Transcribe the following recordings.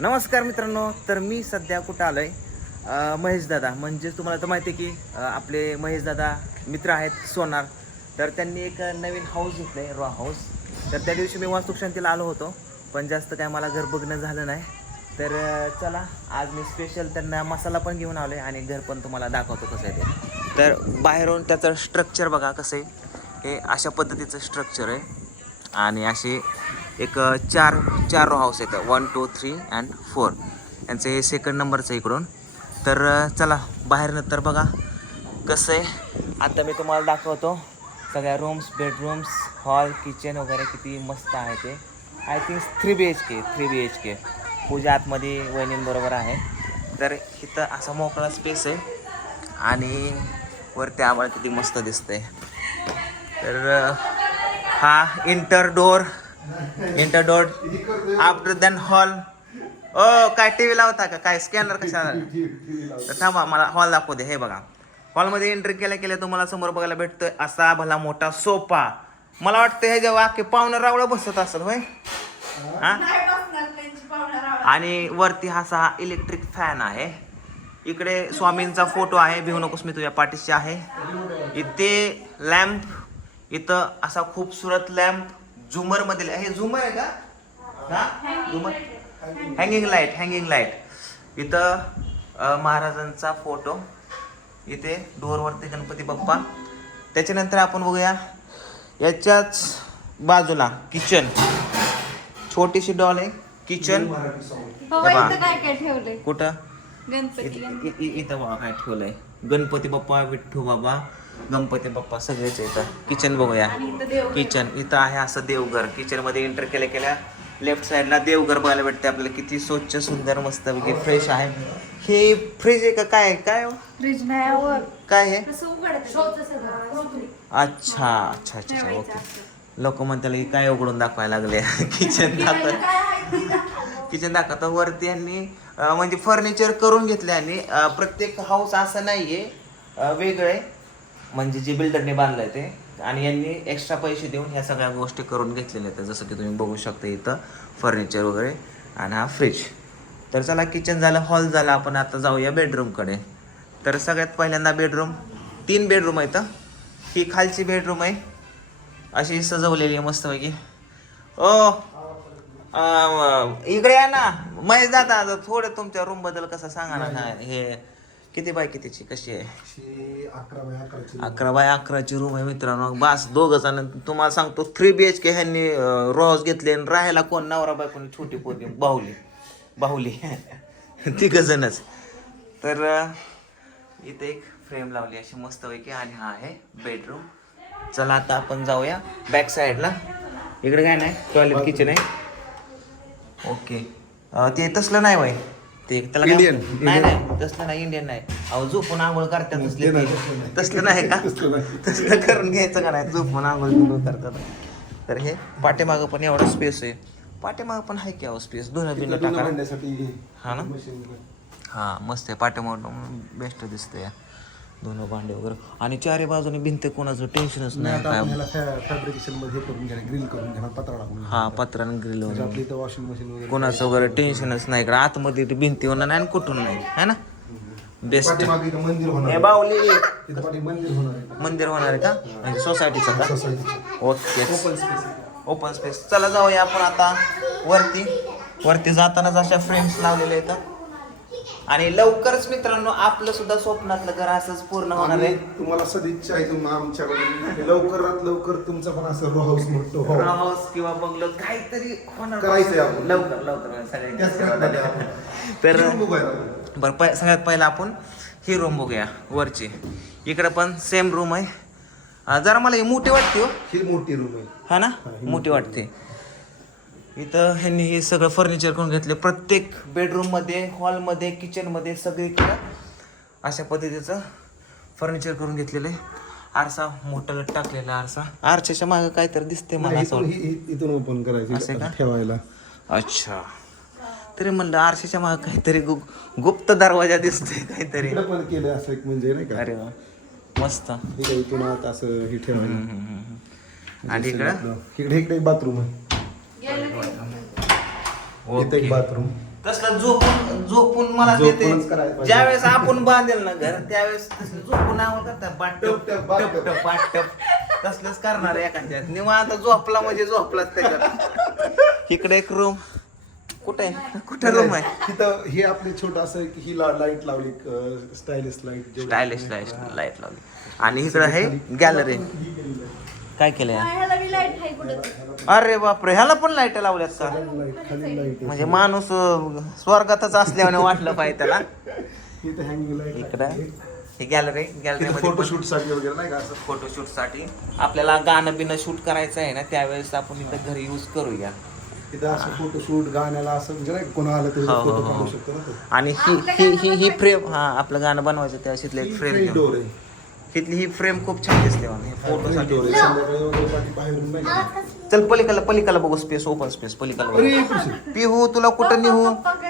नमस्कार मित्रांनो तर मी सध्या कुठं आलोय? आहे महेश दादा. म्हणजे तुम्हाला तर माहिती आहे की आपले महेश दादा मित्र आहेत सोनार. तर त्यांनी एक नवीन हाऊस घेतलंय रॉ हाऊस तर त्या दिवशी मी वास्तुशांतीला आलो होतो पण जास्त काय मला घर बघणं झालं नाही. तर चला आज मी स्पेशल त्यांना मसाला पण घेऊन आलोय आणि घर पण तुम्हाला दाखवतो कसं आहे ते. तर बाहेरून त्याचं स्ट्रक्चर बघा कसं आहे. हे अशा पद्धतीचं स्ट्रक्चर आहे. आणि असे एक चार चार रो हाऊस आहेत one two three and four यांचं हे सेकंड नंबरचं आहे इकडून. तर चला बाहेरनं तर बघा कसं आहे. आता मी तुम्हाला दाखवतो सगळ्या रूम्स बेडरूम्स हॉल किचन वगैरे किती मस्त आहे ते. I think three B H K three B H K Pooja आतमध्ये वहिनींबरोबर आहे. तर इथं असा मोकळा स्पेस आहे. आणि वरती आम्हाला किती मस्त दिसतंय. तर हा inter door inter door after then hall ओ काय टी व्ही लावता का? काय स्कॅनर कशाला तर थांबा मला हॉल दाखवू दे. हे बघा. हॉलमध्ये एंट्री केल्या केल्या तुम्हाला समोर बघायला भेटतोय असा भला मोठा सोफा मला वाटतं हे जेव्हा अख्खे पाहुणं रावळं बसत असत होय? हा? आणि वरती हा सहा इलेक्ट्रिक फॅन आहे. इकडे स्वामींचा फोटो आहे. भिवू नकोस मी तुझ्या पाठीशी आहे. इथे लॅम्प इथं असा खूपसुरत लॅम्प झुमर मधील हे झुमर आहे का? हा? झुमर. हँगिंग लाइट हँगिंग लाइट इथं महाराजांचा फोटो. इथे डोरवरती गणपती बाप्पा. त्याच्यानंतर आपण बघूया. याच्याच बाजूला किचन छोटीशी डॉल आहे. किचन बा. इथं काय काय ठेवलंय? कुठं? इथं बघा काय ठेवलंय. गणपती बाप्पा विठ्ठू बाबा. गणपती बाप्पा सगळेच इथं किचन बघूया. किचन इथं आहे असं देवघर. किचनमध्ये एंटर केल्या केल्या लेफ्ट साईडला देवघर बघायला भेटते आपल्याला. किती स्वच्छ सुंदर मस्त फ्रेश आहे. हे फ्रीज आहे का काय? काय हो? फ्रीज नाही वर काय आहे अच्छा अच्छा अच्छा ओके लोक म्हणतात की काय उघडून दाखवायला लागले? किचन दाखव. किचन दाखवतं. वरती यांनी म्हणजे फर्निचर करून घेतले आणि प्रत्येक हाऊस असं नाहीये. वेगळं आहे. म्हणजे जे बिल्डरने बांधलंय ते आणि यांनी एक्स्ट्रा पैसे देऊन ह्या सगळ्या गोष्टी करून घेतलेल्या आहेत. जसं की तुम्ही बघू शकता इथं फर्निचर वगैरे आणि हा फ्रीज तर चला किचन झालं हॉल झाला आपण आता जाऊया बेडरूमकडे तर सगळ्यात पहिल्यांदा बेडरूम तीन बेडरूम आहेत हं. ही खालची बेडरूम आहे. अशी सजवलेली आहे मस्तपैकी. ओ इकडे या ना. महेश दादा आता थोडं तुमच्या रूमबद्दल कसं सांगा ना हे किती बाय कितीची? कशी आहे? अकरा बाय अकराची अकरा बाय अकराची रूम आहे मित्रांनो. बस दोघं जण. तुम्हाला सांगतो थ्री बी एच के ह्यांनी रॉज घेतले आणि राहायला कोण? नवरा बायकोनी छोटी पोरगी बाहुली. बाहुली. तिघ जणच. तर इथे एक फ्रेम लावली अशी मस्तपैकी आणि हा आहे बेडरूम चला आता आपण जाऊया बॅक साईडला इकडे काय नाही? टॉयलेट किचन आहे. ओके ते तसलं नाही वय ते त्याला काय- Indian. नाही नाही तसलं नाही इंडियन नाही. अहो झोपून आंघोळ करतात तसले ते. तसलं नाही. का? तसलं करून घ्यायचं का नाही? झोपून आंघोळ बिंघोळ करतात. तर हे पाठीमागं पण एवढा स्पेस आहे. पाठीमागं पण आहे की अहो स्पेस तिथं धुणं टाका. हा ना? हा मस्त आहे. पाठीमागं बेस्ट दिसतंय. दोन भांडे वगैरे. आणि चारी बाजूने भिंत कोणाचं टेन्शनच नाही आता आपण ह्याला फॅब्रिकेशनमध्ये हे करून घेणार ग्रिल करून घेणार पत्रा टाकून. हा पत्रानं ग्रिल म्हणजे आपली इथं वॉशिंग मशीन वगैरे कोणाचं वगैरे टेन्शनच नाही. इकडे आतमध्ये ते भिंती होणार नाही आणि कुठून नाही. है ना? बेस्ट पाठीमागे इथं मंदिर होणार हे आहे. बावली इथं पाठी मंदिर होणार आहे. मंदिर होणार आहे का? म्हणजे सोसायटीचं का? सोसायटीचं okay open space open space चला जाऊया आपण आता वरती. वरती जातानाच अशा फ्रेम्स लावलेले आहेत. आणि लवकरच मित्रांनो आपलं सुद्धा स्वप्नातलं घर असंच पूर्ण होणार आहे. तुम्हाला सदिच्छा आहे तुम्हाला आमच्याकडून. लवकरात लवकर तुमचं पण असं रो हाऊस मोठं हो. हाऊस किंवा बंगलो काहीतरी होणार. करायचंय आपण. लवकर लवकर त्याच सगळ्यांनी प्रकारे आपण. तर बघूया आपण. बरं पहि सगळ्यात पहिला आपण ही रूम बघूया वरची. इकडे पण सेम रूम आहे. अं, जरा मला ही मोठी वाटते हो. ही मोठी रूम आहे. हा ना? मोठी वाटते. इथं ह्यांनी हे सगळं फर्निचर करून घेतले. प्रत्येक बेडरूममध्ये हॉलमध्ये किचनमध्ये सगळीकडं अशा पद्धतीचं फर्निचर करून घेतलेलं आहे. आरसा मोठा टाकलेला आरसा. आरशाच्या मागं काहीतरी दिसते मला असं इथून ओपन करायचं का? ठेवायला. अच्छा. तरी म्हणलं आरशाच्या मागं काहीतरी गु गुप्त दरवाजा दिसतोय काहीतरी. पण केलं असं एक म्हणजे नाही का? अरे वा. मस्त. इथून असं हे ठेवायला. आणि इकडं? इकडे इकडे एक बाथरूम आहे. इथं एक बाथरूम. तसलं झोपून झोपून मला झोपूनच देते. करायला पाहिजे. ज्यावेळेस आपण बांधेल ना घर त्यावेळेस तसलं झोपून आवड करतात. बाट टप, टप, बाट, टप टप. तसलंच करणार एखाद्या निवांत झोपला म्हणजे झोपलाच त्याच्यात. इकडे एक रूम कुठे? कुठे रूम आहे? तिथं हे आपले छोटं असं की ही लाइट लावली स्टायलिश लाइट स्टायलिश लाइट लावली. आणि इकडे आहे गॅलरी काय केलंय? अरे बापरे ह्याला पण लाइट लावल्यात का? म्हणजे माणूस अं, स्वर्गातच असल्याने वाटलं पाहिजे त्याला. इथं हँगिंग लाइट इकडं. ही गॅलरी गॅलरी फोटोशूटसाठी वगैरे नाही का असं? फोटोशूटसाठी आपल्याला गाणं बिणं शूट करायचं आहे ना त्यावेळेस आपण इथं घरी यूज करूया. तिथं असं फोटोशूट गाण्याला असं म्हणजे नाही का, कोणा आलं तर हो, हो, फोटो हो. काढू शकतो ना तो. आणि ही ही ही ही फ्रेम हा आपलं गाणं बनवायचं त्यावेळेस इथलं एक फ्रेम डोर आहे. तिथली ही फ्रेम खूप छान दिसते फोटोसाठी वगैरे? चल पलीकडला पलीकडला बघू स्पेस ओपन स्पेस पलीकडला बघू. खुशी. पिहू तुला कुठं निहू?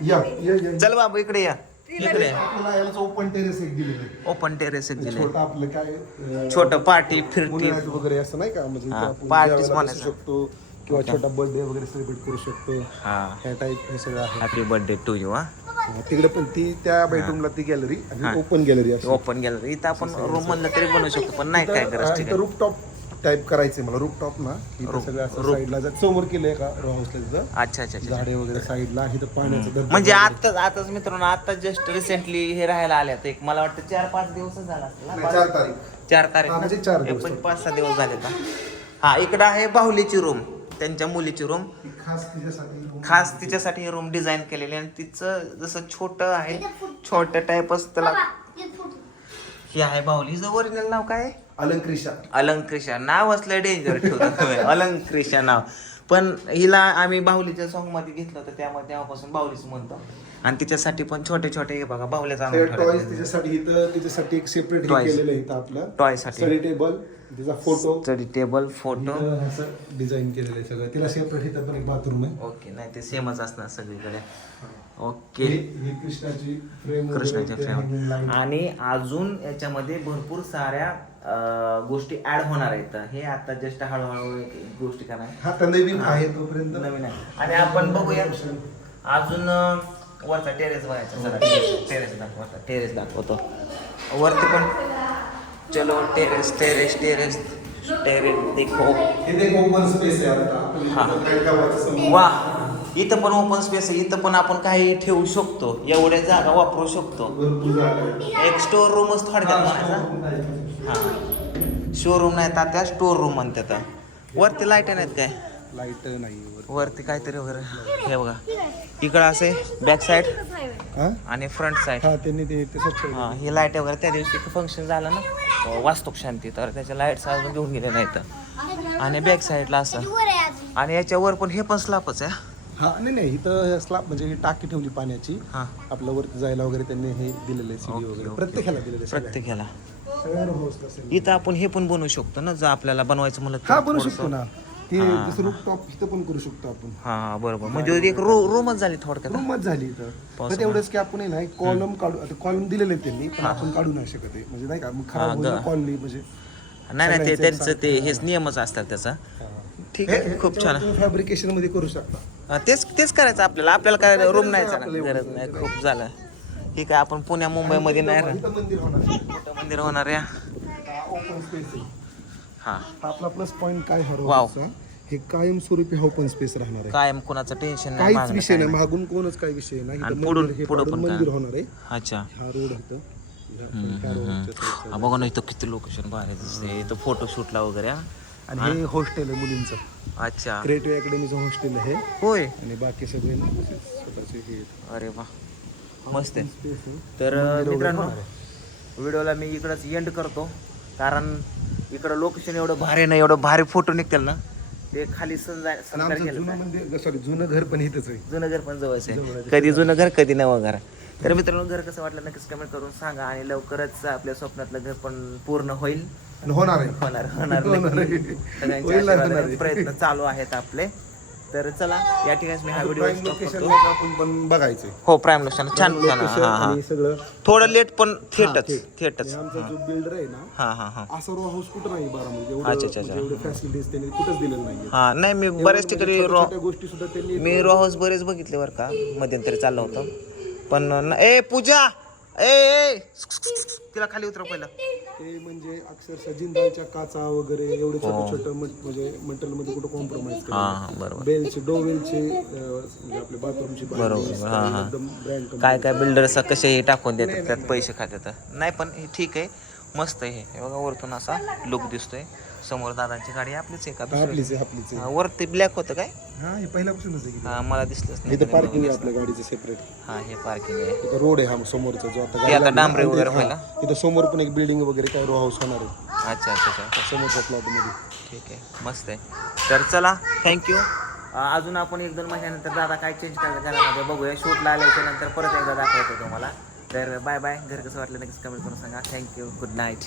या या या. चल बाबा इकडे या. इकडे. आपल्याला याला ओपन टेरेस एक दिलेलं आहे. ओपन टेरेस एक दिले छोटं आपलं काय अं, छोटं पार्टी फिरती. उन्हाळ्यात वगैरे असं नाही का? म्हणजे हा, इथं आपण parties जेवायला म्हणायचं. शकतो. किंवा छोटा बर्थडे वगैरे सेलिब्रेट करू शकतो. हा. ह्या टाईप हे सगळं आहे. हॅपी बर्थडे टू यू हा. हा, तिकडे पण ती त्या बेडरूमला ती गॅलरी. आणि ओपन गॅलरी असते ओपन गॅलरी इथं आपण रूम म्हणलं तरी बनवू शकतो पण नाही काय गरज ठीक आहे रूप टॉप टाईप करायचंय मला रूप टॉप ना. इथं Roof- सगळं असं roof. साईडला समोर केलंय का रो हाऊसला तिथं? अच्छा अच्छा अच्छा. झाडे वगैरे साईडला इथं पाण्याचं म्हणजे. आताच आताच मित्रांनो आता जस्ट रिसेंटली हे राहायला आल्यात एक. मला वाटतं चार पाच दिवसच झाला असेल ना? चार तारीख. चार तारीख हा? म्हणजे चार दिवस. पण पाच सहा दिवस झाले का? हा इकडं आहे बाहुलीची रूम त्यांच्या मुलीची रूम खास तिच्यासाठी खास तिच्यासाठी ही रूम डिझाईन केलेली आणि तिचं जसं छोटं आहे छोट्या टाईपच त्याला. ही आहे बाहुली. हिचं ओरिजिनल नाव काय? आहे? अलंक्रिशा अलंक्रिशा नाव असलं डेंजर ठेवतात तुम्ही. अलंक्रिशा नाव. पण हिला आम्ही बाहुलीच्या सॉन्गमध्ये घेतलं होतं त्यामध्ये तेव्हापासून बाहुलीच म्हणतो. आणि तिच्यासाठी पण छोटे छोटे हे बघा बाहुल्याचा टॉयज तिच्यासाठी इथं तिच्यासाठी एक सेपरेट. केलेलं इथं आपलं. टॉयसाठी स्टडी टेबल तिचा फोटो स्टडी टेबल फोटो असं डिझाईन केलेलं आहे सगळं. तिला सेपरेट इथं पण एक बाथरूम आहे. ओके नाही ते सेमच असणार सगळीकडे. ओके कृष्णाची फ्रेम कृष्णाच्या फ्रेम आणि अजून याच्यामध्ये भरपूर साऱ्या गोष्टी ऍड होणार आहेत. हे आता जस्ट हळूहळू गोष्टी करणार. हा तर नवीन आहे तोपर्यंत. नवीन आहे. आणि आपण बघूया. अजून अं, वरचा टेरेस बघायचा. टेरेस दाखवता टेरेस दाखवतो. वरती पण चलो टेरेस टेरेस टेरेस टेरेस देखो. हे देख ओपन स्पेस आहे आता. हा. इथं पण ओपन स्पेस आहे इथं पण आपण काही ठेवू शकतो एवढ्या जागा वापरू शकतो. एक स्टोर रूमच थोडक्यात म्हणायचा? हा. शोरूम नाही तात्या स्टोर रूम म्हणतात. वरती लाइट नाहीत काय? लाइट नाही वर. वरती काहीतरी वगैरे. हे बघा. इकडं असे बॅक साईड हा? आणि फ्रंट साईड हा. हा ही लाइट वगैरे. त्या दिवशी फंक्शन झालं ना अं, वास्तुक शांती. तर त्याच्या लाईट्स अजून घेऊन गेले नाहीत. आणि बॅक साईडला असं. आणि याच्यावर पण हे पण स्लापच आहे हा नाही नाही इथं स्लॅब म्हणजे टाकी ठेवली पाण्याची. हा. आपल्या वरती जायला वगैरे त्यांनी हे दिलेलं सीडी वगैरे. प्रत्येकाला दिलेलं प्रत्येकाला. सगळ्यांना असेल. इथं आपण हे पण बनवू शकतो ना जर आपल्याला बनवायचं म्हणलं तर हा बनवू थोडंसं- शकतो ना. ते. जसं रूप टॉप इथं पण करू शकतो आपण. हा बरोबर. म्हणजे एक रो रूमच झाली थोडक्यात? रूमच झाली इथं. पण तेवढंच की आपण आहे ना कॉलम काढू आता कॉलम दिलेले आहेत त्यांनी पण आपण काढू नाही शकत आहे. म्हणजे नाही का मग खराब होईल कॉलनी म्हणजे नाही नाही ते त्यांचं ते हेच नियमच असतात त्याचा. ठीक आहे खूप छान. फॅब्रिकेशनमध्ये करू शकता. हा, तेच तेच करायचं आपल्याला. आपल्याला काय रूम नाही आपल्याला गरज नाही. खूप झालं. ठीक आहे आपण पुण्या मुंबईमध्ये नाही राहत इथं मंदिर होणार. मोठं मंदिर होणार या. ओपन स्पेस हा. हा आपला प्लस पॉईंट काय Wow. हरवचा हे कायमस्वरूपी ओपन स्पेस राहणार आहे. कायम कुणाचं टेन्शन नाही काहीच मागणं विषय काय नाही. मागून कोणच काही विषय नाही. आणि इथं पुढून- मंदिर- हे पुढं पाडून पण काय? मंदिर होणार आहे. अच्छा. हा रोड होतं. side. हा, बघा ना इथं किती लोकेशन भारी दिसते इथं फोटोशूटला वगैरे हा. आणि हे हॉस्टेल आहे मुलींचं. अच्छा. क्रिएटिव्ह अकॅडमीचं हॉस्टेल आहे होय. आणि बाकी सगळे स्वतःचे हे आहेत. अरे वा. मस्त आहे. Space आहे. तर मित्रांनो. व्हिडिओला मी इकडंच एंड करतो. कारण इकडं लोकेशन एवढं भारी नाही एवढं भारी फोटो निघतील ना. ते खाली आणि आमचं जुनं? मंदिर सॉरी जुनं घर पण इथंच आहे. जुनं घर पण जवळच आहे. कधी जुनं घर कधी नवं घर. तर मित्रांनो घर कसं वाटलं नक्कीच कमेंट करून सांगा आणि लवकरच आपल्या स्वप्नातलं घर पण पूर्ण होईल. होणार आहे. होणार होणार होईल ना, आहे. प्रयत्न चालू आहेत आपले. तर चला या ठिकाणी मी हा व्हिडिओ प्राईम stop लोकेशन करतो. आपण पण बघायचंय. हो प्राईम लोकेशन छान छान. लोकेशन हा हा आणि सगळं थोडं लेट पण थेटच. थेटच आणि आमचा जो बिल्डर आहे ना हा हा हा. असा रो हाऊस कुठं नाही बारामध्ये एवढं अच्छा, अच्छा, अच्छा. म्हणजे एवढे फॅसिलिटीज त्यांनी कुठंच दिलेलं नाहीये. हा नाही मी बऱ्याच ठिकाणी रॉ छोट्या गोष्टी सुद्धा त्यांनी मी रॉ हाऊस बरेच बघितले बरं का मध्यंतरी चाललं होतं. पण न- ए पूजा! ए ए! तिला खाली उतर पहिलं. ते म्हणजे अक्षरशः जिंदालच्या काचा वगैरे एवढे हो. छोटे छोटे म्हणजे मेंटलमध्ये कुठं कॉम्प्रोमाइज हा हा बरोबर. बेलचे डोवेलचे म्हणजे आपले बाथरूमची बरोबर, हा, हा. एकदम ब्रँड काय काय बिल्डर्स कसे हे टाकून देतात त्यात पैसे खात्यात? नाही पण हे ठीक आहे. मस्त आहे हे. हे बघा वरतून असा लुक दिसतोय. समोर दादांची गाडी आपलीच आहे का? आपलीच आहे आपलीच आहे. हा, वरती ब्लॅक होतं काय? हा हे पहिल्यापासूनच आहे की हा मला दिसलंच नाही इथं पार्किंग आहे आपल्या गाडीचं सेपरेट हा हे पार्किंग आहे. इथं रोड आहे हा समोरचा जो आता ते गाडी आता. डांबरी ते- वगैरे व्हायला? इथं समोर पण एक बिल्डिंग वगैरे काय रो हाऊस होणार आहे. अच्छा अच्छा अच्छा. समोरच्या प्लॉटमध्ये. ठीक आहे मस्त आहे. तर चला थँक्यू अजून आपण एक दोन महिन्यानंतर दादा काय चेंज घरामध्ये बघूया. शूटला आल्याच्यानंतर परत एकदा दाखवतो तुम्हाला. तर बाय बाय घर कसं वाटलं नक्कीच कमेंट करून सांगा. Thank you good night